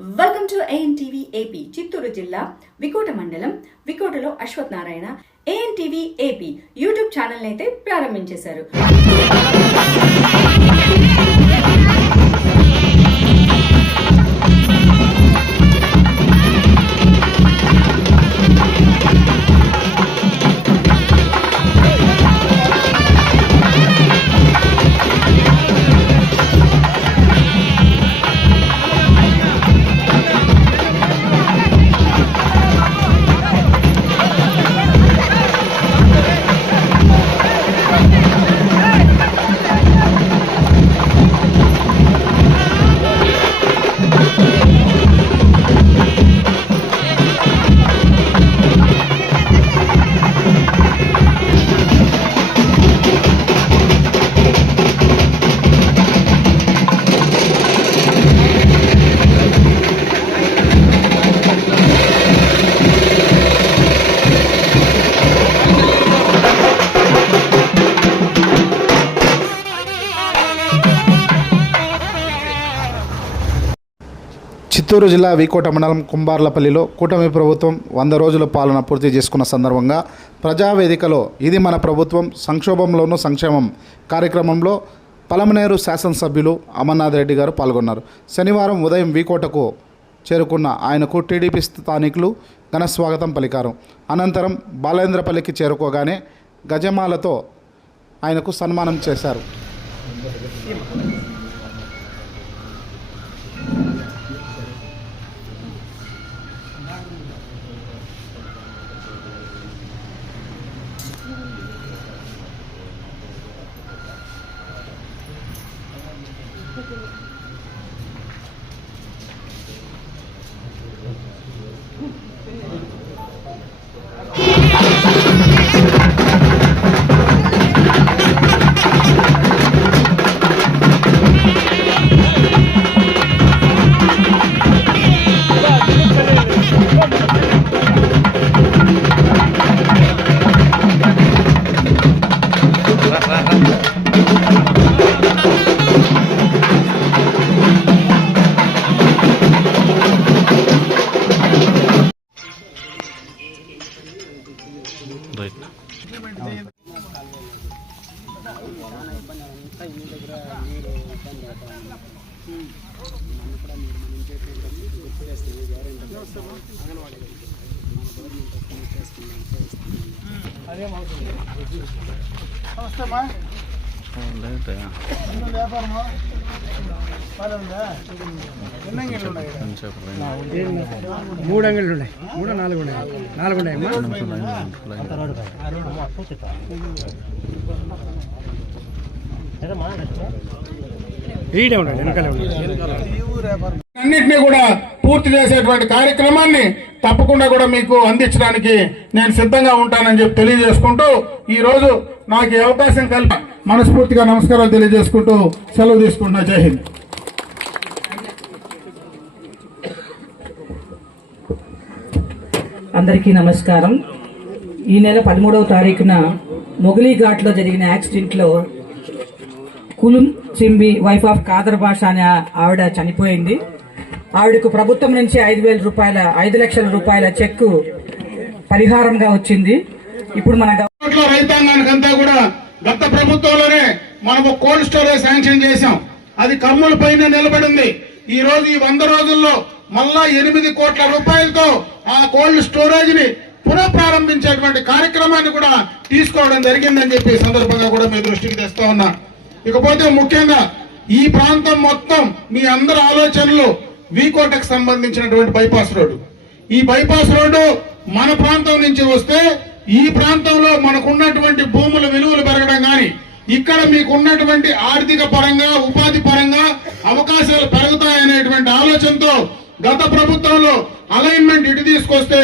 Welcome to ANTV AP Chittoor జిల్లా వికోట మండలం వికోటలో Ashwath Narayana ANTV AP YouTube channel అయితే ప్రారంభించేశారు. చిత్తూరు జిల్లా వీకోట మండలం కుంబార్లపల్లిలో కూటమి ప్రభుత్వం వంద రోజుల పాలన పూర్తి చేసుకున్న సందర్భంగా ప్రజావేదికలో ఇది మన ప్రభుత్వం సంక్షోభంలోనూ సంక్షేమం కార్యక్రమంలో పలమనేరు శాసనసభ్యులు అమర్నాథ్ రెడ్డి గారు పాల్గొన్నారు. శనివారం ఉదయం వీకోటకు చేరుకున్న ఆయనకు టీడీపీ స్థానికులు ఘన స్వాగతం పలికారు. అనంతరం బాలేంద్రపల్లికి చేరుకోగానే గజమాలతో ఆయనకు సన్మానం చేశారు. మూడు అంగళ్ళు ఉన్నాయి మూడు నాలుగు ఉన్నాయి నాలుగు ఉన్నాయి ఈడే ఉన్నాడు వెనకాలే ఉన్నాడు అన్నింటినీ కూడా పూర్తి చేసేటువంటి కార్యక్రమాన్ని తప్పకుండా కూడా మీకు అందించడానికి నేను సిద్ధంగా ఉంటానని చెప్పి తెలియజేసుకుంటూ ఈ రోజు నాకు అవకాశం కలిపి మనస్ఫూర్తిగా నమస్కారాలు తెలియజేసుకుంటూ సెలవు తీసుకుంటున్నా. జై హింద్. అందరికీ నమస్కారం. ఈ నెల పదమూడవ తారీఖున మొగలీ ఘాట్లో జరిగిన యాక్సిడెంట్లో కులుం చింబి వైఫ్ ఆఫ్ కాదర్ భాష అనే ఆవిడ చనిపోయింది. ఆవిడకు ప్రభుత్వం నుంచి ఐదు వేల రూపాయల ఐదు లక్షల రూపాయల చెక్కు పరిహారంగా వచ్చింది. ఇప్పుడు మన గవ- ఇప్పట్లో రైతాంగానికంతా కూడా గత ప్రభుత్వంలోనే మనకు కోల్డ్ స్టోరేజ్ శాంక్షన్ చేశాం. అది కమ్ముల పైన నిలబడింది ఈ రోజు ఈ వంద రోజుల్లో మళ్ళా ఎనిమిది కోట్ల రూపాయలతో ఆ కోల్డ్ స్టోరేజ్ని పునఃప్రారంభించేటువంటి కార్యక్రమాన్ని కూడా తీసుకోవడం జరిగిందని చెప్పి సందర్భంగా కూడా మీ దృష్టికి తెస్తా ఉన్నా. ఇకపోతే ముఖ్యంగా ఈ ప్రాంతం మొత్తం మీ అందరి ఆలోచనలు వీకోటకు సంబంధించినటువంటి బైపాస్ రోడ్డు. ఈ బైపాస్ రోడ్డు మన ప్రాంతం నుంచి వస్తే ఈ ప్రాంతంలో మనకున్నటువంటి భూముల విలువలు పెరగడం కానీ ఇక్కడ మీకున్నటువంటి ఆర్థిక పరంగా ఉపాధి పరంగా అవకాశాలు పెరుగుతాయి అనేటువంటి ఆలోచనతో గత ప్రభుత్వంలో అలైన్మెంట్ ఇటు తీసుకొస్తే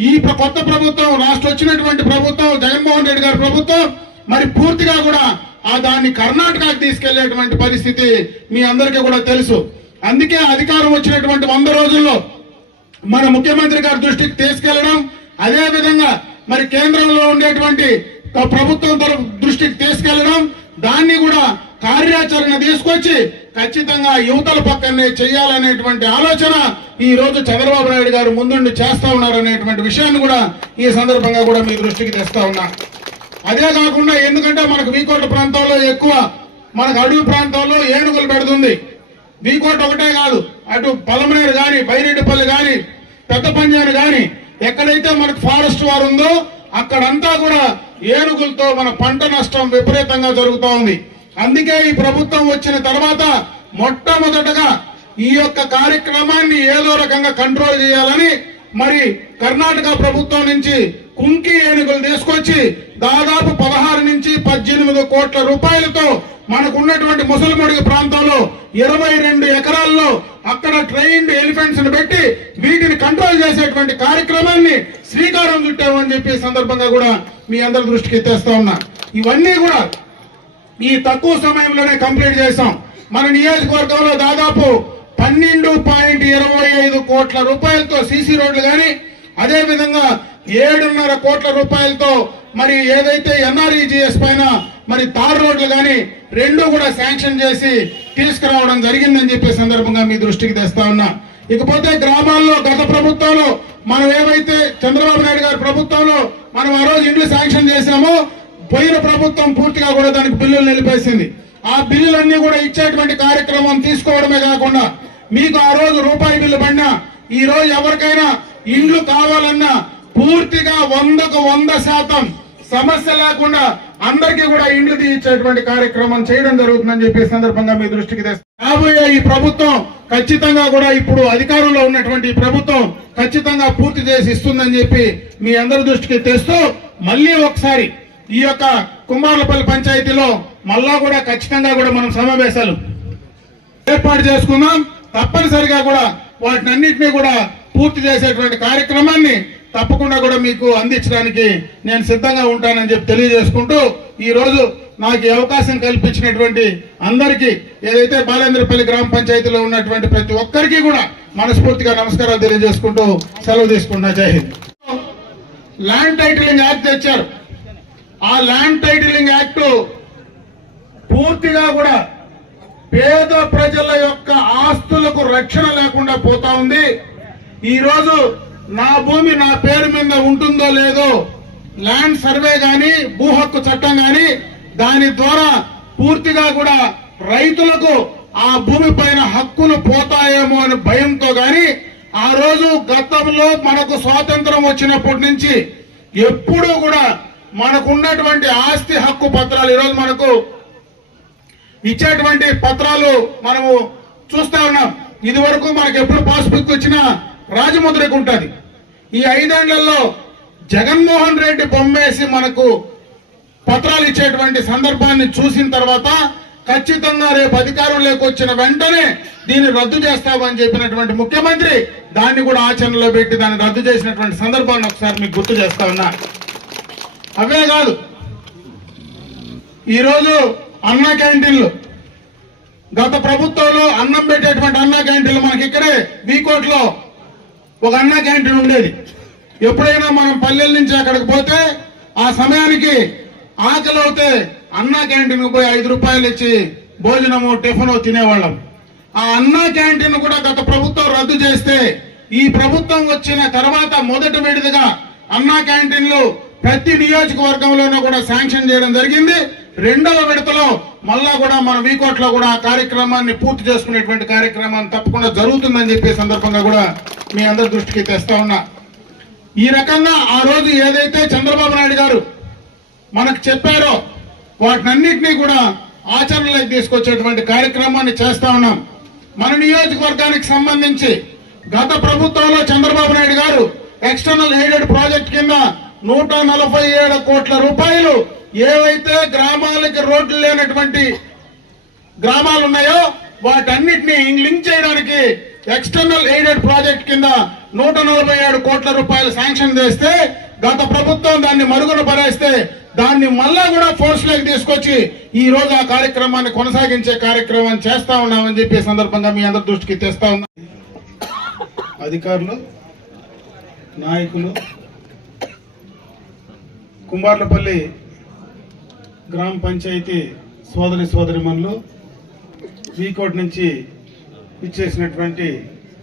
ఈ ప్ర- కొత్త ప్రభుత్వం రాష్ట్ర వచ్చినటువంటి ప్రభుత్వం జగన్మోహన్ రెడ్డి గారి ప్రభుత్వం మరి పూర్తిగా కూడా ఆ దాన్ని కర్ణాటకకు తీసుకెళ్ళేటువంటి పరిస్థితి మీ అందరికీ కూడా తెలుసు. అందుకే అధికారం వచ్చినటువంటి వంద రోజుల్లో మన ముఖ్యమంత్రి గారి దృష్టికి తీసుకెళ్ళడం అదే విధంగా మరి కేంద్రంలో ఉండేటువంటి ప్రభుత్వం తరఫు దృష్టికి తీసుకెళ్ళడం దాన్ని కూడా కార్యాచరణ తీసుకొచ్చి ఖచ్చితంగా యువతల పక్కనే చేయాలనేటువంటి ఆలోచన ఈ రోజు చంద్రబాబు నాయుడు గారు ముందుండి చేస్తా ఉన్నారనేటువంటి విషయాన్ని కూడా ఈ సందర్భంగా కూడా మీ దృష్టికి తెస్తా ఉన్నా. అదే కాకుండా ఎందుకంటే మనకు వీకోట ప్రాంతంలో ఎక్కువ మనకు అడవి ప్రాంతంలో ఏనుగులు పెడుతుంది. వీకోట ఒకటే కాదు అటు పలమనేరు కానీ బైరెడ్డిపల్లి కానీ పెద్ద పంజాని కానీ ఎక్కడైతే మనకు ఫారెస్ట్ వారు ఉందో అక్కడంతా కూడా ఏనుగులతో మన పంట నష్టం విపరీతంగా జరుగుతూ ఉంది. అందుకే ఈ ప్రభుత్వం వచ్చిన తర్వాత మొట్టమొదటగా ఈ యొక్క కార్యక్రమాన్ని ఏదో రకంగా కంట్రోల్ చేయాలని మరి కర్ణాటక ప్రభుత్వం నుంచి కుంకి ఏనుగులు తీసుకొచ్చి దాదాపు పదహారు నుంచి పద్దెనిమిది కోట్ల రూపాయలతో మనకున్నటువంటి ముసలిమడుగు ప్రాంతంలో ఇరవై రెండు ఎకరాల్లో అక్కడ ట్రైన్డ్ ఎలిఫెంట్స్ను పెట్టి వీటిని కంట్రోల్ చేసేటువంటి కార్యక్రమాన్ని శ్రీకారం చుట్టామని చెప్పి సందర్భంగా కూడా మీ అందరి దృష్టికి తెస్తా ఉన్నా. ఇవన్నీ కూడా ఈ తక్కువ సమయంలోనే కంప్లీట్ చేశాం. మన నియోజకవర్గంలో దాదాపు పన్నెండు పాయింట్ ఇరవై ఐదు కోట్ల రూపాయలతో సీసీ రోడ్లు కానీ అదేవిధంగా ఏడున్నర కోట్ల రూపాయలతో మరి ఏదైతే ఎన్ఆర్ఈజిఎస్ పైన మరి తార్ రోడ్లు కానీ రెండు కూడా శాంక్షన్ చేసి తీసుకురావడం జరిగిందని చెప్పే సందర్భంగా మీ దృష్టికి తెస్తా ఉన్నా. ఇకపోతే గ్రామాల్లో గత ప్రభుత్వంలో మనం ఏవైతే చంద్రబాబు నాయుడు గారి ప్రభుత్వంలో మనం ఆ రోజు ఇండ్లు శాంక్షన్ చేసామో పోయిన ప్రభుత్వం పూర్తిగా కూడా దానికి బిల్లులు నిలిపేసింది. ఆ బిల్లులన్నీ కూడా ఇచ్చేటువంటి కార్యక్రమం తీసుకోవడమే కాకుండా మీకు ఆ రోజు రూపాయి బిల్లు పడినా ఈ రోజు ఎవరికైనా ఇండ్లు కావాలన్నా పూర్తిగా వందకు వంద శాతం సమస్య లేకుండా అందరికీ కూడా ఇండ్లు తీయించేటువంటి కార్యక్రమం చేయడం జరుగుతుందని చెప్పి సందర్భంగా మీ దృష్టికి రాబోయే ఈ ప్రభుత్వం ఖచ్చితంగా కూడా ఇప్పుడు అధికారంలో ఉన్నటువంటి ప్రభుత్వం ఖచ్చితంగా పూర్తి చేసి ఇస్తుందని చెప్పి మీ అందరి దృష్టికి తెస్తూ మళ్ళీ ఒకసారి ఈ యొక్క కుమారులపల్లి పంచాయతీలో మళ్ళా కూడా ఖచ్చితంగా కూడా మనం సమావేశాలు ఏర్పాటు చేసుకుందాం. తప్పనిసరిగా కూడా వాటిని అన్నింటినీ కూడా పూర్తి చేసేటువంటి కార్యక్రమాన్ని తప్పకుండా కూడా మీకు అందించడానికి నేను సిద్ధంగా ఉంటానని చెప్పి తెలియజేసుకుంటూ ఈరోజు నాకు ఈ అవకాశం కల్పించినటువంటి అందరికీ ఏదైతే బాలేంద్రపల్లి గ్రామ పంచాయతీలో ఉన్నటువంటి ప్రతి ఒక్కరికి కూడా మనస్ఫూర్తిగా నమస్కారాలు తెలియజేసుకుంటూ సెలవు తీసుకుంటా జై హింద్. ల్యాండ్ టైటిలింగ్ యాక్ట్ తెచ్చారు. ఆ ల్యాండ్ టైటిలింగ్ యాక్ట్ పూర్తిగా కూడా పేద ప్రజల యొక్క ఆస్తులకు రక్షణ లేకుండా పోతా ఉంది. ఈ రోజు నా భూమి నా పేరు మీద ఉంటుందో లేదో ల్యాండ్ సర్వే గాని భూ హక్కు చట్టం గాని దాని ద్వారా పూర్తిగా కూడా రైతులకు ఆ భూమి పైన హక్కులు పోతాయేమో అని భయంతో గాని ఆ రోజు గతంలో మనకు స్వాతంత్రం వచ్చినప్పటి నుంచి ఎప్పుడూ కూడా మనకు ఉన్నటువంటి ఆస్తి హక్కు పత్రాలు ఈరోజు మనకు ఇచ్చేటువంటి పత్రాలు మనము చూస్తా ఉన్నాం. ఇది వరకు మనకు ఎప్పుడు పాస్బుక్ వచ్చినా రాజముద్రకు ఉంటుంది. ఈ ఐదేళ్ళలో జగన్మోహన్ రెడ్డి బొమ్మేసి మనకు పత్రాలు ఇచ్చేటువంటి సందర్భాన్ని చూసిన తర్వాత ఖచ్చితంగా రేపు అధికారంలోకి వచ్చిన వెంటనే దీన్ని రద్దు చేస్తామని చెప్పినటువంటి ముఖ్యమంత్రి దాన్ని కూడా ఆచరణలో పెట్టి దాన్ని రద్దు చేసినటువంటి సందర్భాన్ని ఒకసారి మీకు గుర్తు చేస్తా ఉన్నా. అవే కాదు. ఈరోజు అన్న క్యాంటీన్లు. గత ప్రభుత్వంలో అన్నం పెట్టేటువంటి అన్న క్యాంటీన్లు మనకి ఇక్కడే వీకోట్లో ఒక అన్న క్యాంటీన్ ఉండేది. ఎప్పుడైనా మనం పల్లెల నుంచి అక్కడికి పోతే ఆ సమయానికి ఆకలి అవుతే అన్న క్యాంటీన్కి పోయి ఐదు రూపాయలు ఇచ్చి భోజనము టిఫిన్ తినేవాళ్ళం. ఆ అన్న క్యాంటీన్ కూడా గత ప్రభుత్వం రద్దు చేస్తే ఈ ప్రభుత్వం వచ్చిన తర్వాత మొదటి విడిదిగా అన్నా క్యాంటీన్లు ప్రతి నియోజకవర్గంలోనూ కూడా శాంక్షన్ చేయడం జరిగింది. రెండవ విడతలో మళ్ళా కూడా మన వీకోట్లో కూడా ఆ కార్యక్రమాన్ని పూర్తి చేసుకునేటువంటి కార్యక్రమం తప్పకుండా జరుగుతుందని చెప్పే సందర్భంగా కూడా మీ అందరి దృష్టికి తెస్తా ఉన్నా. ఈ రకంగా ఆ రోజు ఏదైతే చంద్రబాబు నాయుడు గారు మనకు చెప్పారో వాటినన్నింటినీ కూడా ఆచరణలోకి తీసుకొచ్చేటువంటి కార్యక్రమాన్ని చేస్తా ఉన్నాం. మన నియోజకవర్గానికి సంబంధించి గత ప్రభుత్వంలో చంద్రబాబు నాయుడు గారు ఎక్స్టర్నల్ ఎయిడెడ్ ప్రాజెక్ట్ కింద నూట నలభై ఏడు కోట్ల రూపాయలు ఏవైతే గ్రామాలకి రోడ్లు లేనటువంటి గ్రామాలు ఉన్నాయో వాటన్నిటిని లింక్ చేయడానికి ఎక్స్టర్నల్ ఎయిడెడ్ ప్రాజెక్ట్ కింద నూట నలభై ఏడు కోట్ల రూపాయలు శాంక్షన్ చేస్తే గత ప్రభుత్వం దాన్ని మరుగున పరేస్తే దాన్ని మళ్ళా కూడా ఫోర్స్లోకి తీసుకొచ్చి ఈ రోజు ఆ కార్యక్రమాన్ని కొనసాగించే కార్యక్రమాన్ని చేస్తా ఉన్నామని చెప్పి సందర్భంగా మీ అందరి దృష్టికి తెస్తా ఉన్నా అధికారులు నాయకులు కుమార్లపల్లి గ్రామ పంచాయతీ సోదరి సోదరిమణులు వీకోట్ నుంచి ఇచ్చేసినటువంటి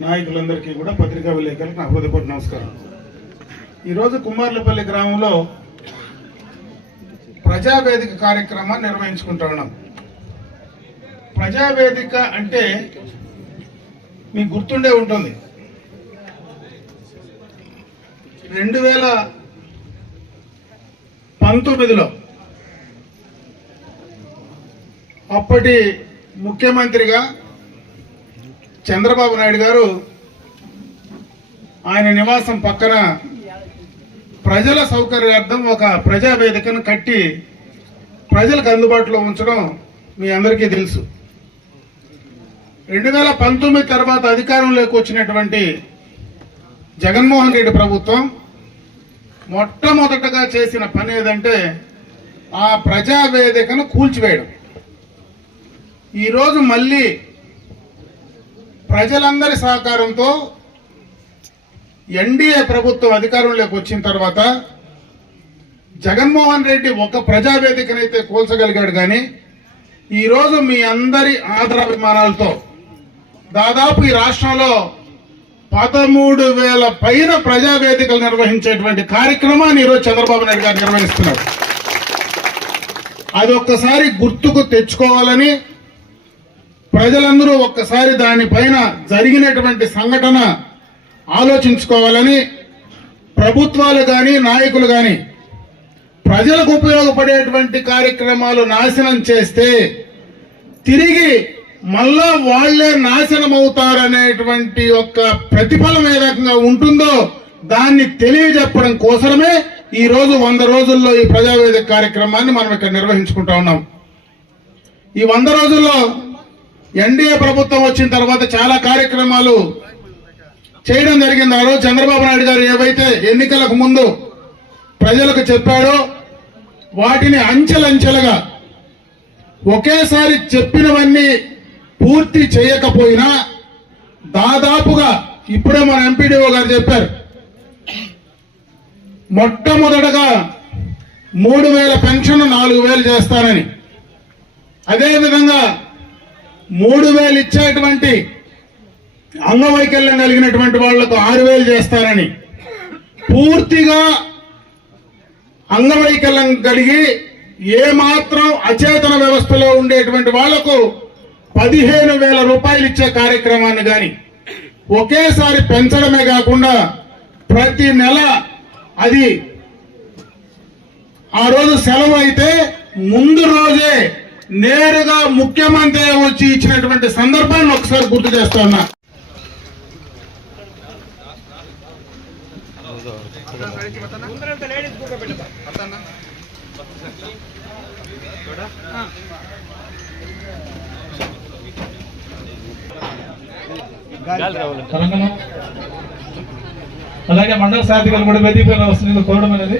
నాయకులందరికీ కూడా పత్రికా విలేకరులకు నా హృదయపూర్వక నమస్కారం. ఈరోజు కుమార్లపల్లి గ్రామంలో ప్రజావేదిక కార్యక్రమాన్ని నిర్వహించుకుంటా ఉన్నాం. ప్రజావేదిక అంటే మీకు గుర్తుండే ఉంటుంది. రెండు వేల పంతొమ్మిదిలో అప్పటి ముఖ్యమంత్రిగా చంద్రబాబు నాయుడు గారు ఆయన నివాసం పక్కన ప్రజల సౌకర్యార్థం ఒక ప్రజావేదికను కట్టి ప్రజలకు అందుబాటులో ఉంచడం మీ అందరికీ తెలుసు. రెండు వేల పంతొమ్మిది తర్వాత అధికారంలోకి వచ్చినటువంటి జగన్మోహన్ రెడ్డి ప్రభుత్వం మొట్టమొదటగా చేసిన పని ఏదంటే ఆ ప్రజావేదికను కూల్చివేయడం. ఈరోజు మళ్ళీ ప్రజలందరి సహకారంతో ఎన్డీఏ ప్రభుత్వం అధికారంలోకి వచ్చిన తర్వాత జగన్మోహన్ రెడ్డి ఒక ప్రజావేదికనైతే కూల్చగలిగాడు కానీ ఈరోజు మీ అందరి ఆదరాభిమానాలతో దాదాపు ఈ రాష్ట్రంలో పదమూడు వేల పైన ప్రజావేదికలు నిర్వహించేటువంటి కార్యక్రమాన్ని ఈరోజు చంద్రబాబు నాయుడు గారు నిర్వహిస్తున్నారు. అది ఒక్కసారి గుర్తుకు తెచ్చుకోవాలని ప్రజలందరూ ఒక్కసారి దానిపైన జరిగినటువంటి సంఘటన ఆలోచించుకోవాలని ప్రభుత్వాలు కానీ నాయకులు కానీ ప్రజలకు ఉపయోగపడేటువంటి కార్యక్రమాలు నాశనం చేస్తే తిరిగి మళ్ళా వాళ్ళే నాశనం అవుతారనేటువంటి ఒక ప్రతిఫలం ఏ రకంగా ఉంటుందో దాన్ని తెలియజెప్పడం కోసమే ఈ రోజు వంద రోజుల్లో ఈ ప్రజావేదిక కార్యక్రమాన్ని మనం ఇక్కడ నిర్వహించుకుంటా ఉన్నాం. ఈ వంద రోజుల్లో ఎన్డీఏ ప్రభుత్వం వచ్చిన తర్వాత చాలా కార్యక్రమాలు చేయడం జరిగింది. ఆ రోజు చంద్రబాబు నాయుడు గారు ఏవైతే ఎన్నికలకు ముందు ప్రజలకు చెప్పాడో వాటిని అంచెలంచెలుగా ఒకేసారి చెప్పినవన్నీ పూర్తి చేయకపోయినా దాదాపుగా ఇప్పుడే మన ఎంపీడీఓ గారు చెప్పారు. మొట్టమొదటగా మూడు వేల పెన్షన్ నాలుగు వేలు చేస్తానని. అదేవిధంగా మూడు వేలు ఇచ్చేటువంటి అంగవైకల్యం కలిగినటువంటి వాళ్ళకు ఆరు వేలు చేస్తారని పూర్తిగా అంగవైకల్యం కలిగి ఏమాత్రం అచేతన వ్యవస్థలో ఉండేటువంటి వాళ్ళకు పదిహేను వేల రూపాయలు ఇచ్చే కార్యక్రమాన్ని గాని ఒకేసారి పెంచడమే కాకుండా ప్రతి నెల అది ఆ రోజు సెలవు అయితే ముందు రోజే నేరుగా ముఖ్యమంత్రి వచ్చి ఇచ్చినటువంటి సందర్భాన్ని ఒకసారి గుర్తు చేస్తున్నా అలాగే మండల సాధికలు కూడా వేదికపైన వస్తుంది కోరడం అనేది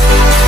you